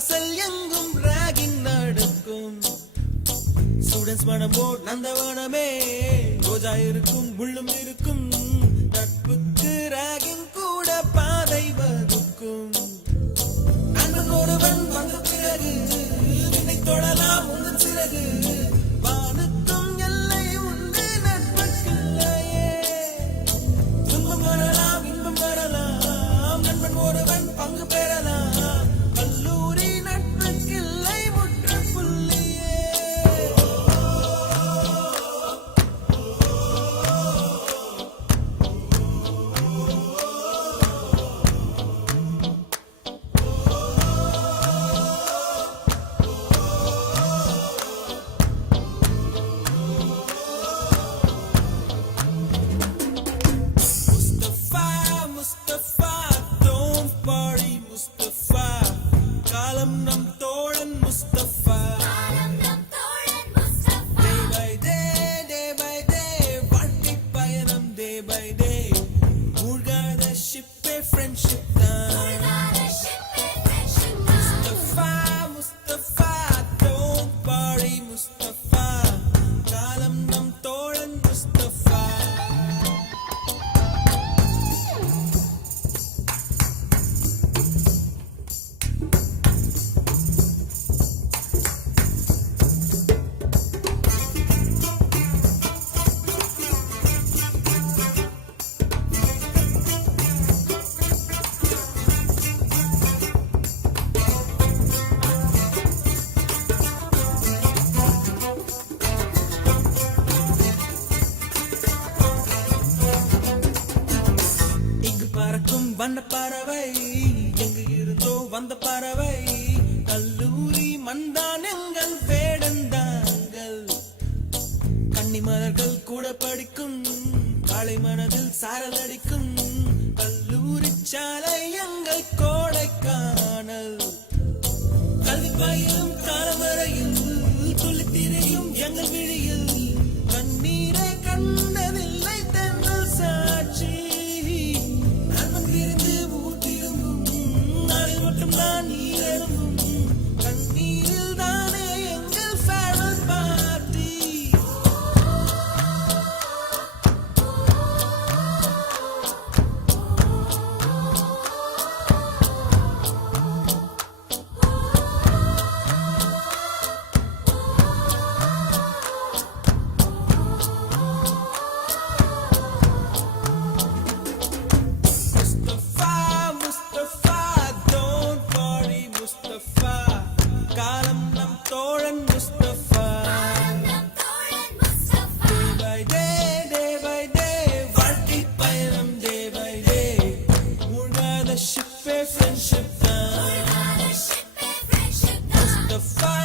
வாசல் எங்கும் ராகிங் நடக்கும். ஸ்டூடெண்ட்ஸ் மனமோ நந்தவனமே, ரோஜா இருக்கும் முள்ளும் இருக்கும். நட்புக்கு ராகிங் கூட பாதை வகுக்கும். நண்பன் ஒருவன் வந்த பிறகு விண்ணை தொடலாம் உந்தன் சிறகு. வானுக்கும் எல்லை உண்டு நட்புக்குள்ளையே. துன்பம் வரலாம் இன்பம் வரலாம், நண்பன் ஒருவன் பங்கு பெறலாம். கல்லூரி நட்புக்கில்லை முற்றுப்புள்ளியே. Mustafa, Mustafa, don't worry, Mustafa. காலம் நம் தோழன் Mustafa. Day by day, வாழ்க்கை பயணம் day by day. மூழ்காத ஷிப்பே friendship தான். Mustafa, Mustafa, don't worry, Mustafa. காலம் நம் தோழன் Mustafa. இங்கு பறக்கும் வண்ண பறவை, எங்கு இருந்தோ வந்த பறவை. கல்லூரி மண்தான் எங்கள் வேடந்தாங்கள். கன்னிமலர்கள் கூட படிக்கும், காலை மனதில் சாரல் அடிக்கும். கல்லூரி சாலை எங்கள் கோடைக்கானல். கல்வி பயிலும் காலவரையில் துள்ளித் திரியும் எங்கள் விழியில். கண்ணீரை கண்டதில்லை தென்றல் சாட்சி. நண்பன் விரிந்து ஊர் திரும்பும் நாளில் மட்டும் தான் நீர் எழும்பும். கண்ணீரில் தானே எங்கள் farewell party. Mustafa, Mustafa, don't worry, Mustafa. காலம் நம் தோழன் Mustafa. Day by day, வாழ்க்கை பயணம் day by day. மூழ்காத ஷிப்பே friendship தான். Mustafa,